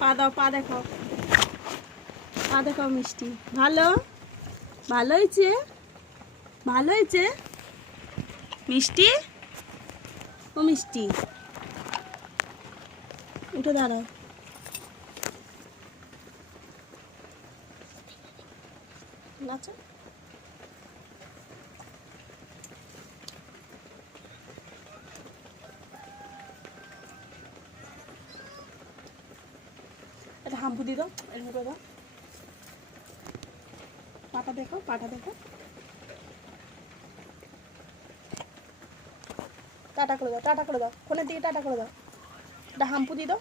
পা দাও, পা দেখো, পা দেখো মিষ্টি। ভালো, ভালো হয়েছে, ভালো হয়েছে মিষ্টি। ও মিষ্টি, উঠে দাঁড়াও। নাচো। এটা হাম্পু দিয়ে দাও, এরকম করে দাও। পাটা দেখো, পাটা দেখো। টাটা করে দাও, টাটা করে দাও, ফোনের দিকে টাটা করে দাও। এটা হাম্পু দিয়ে দাও।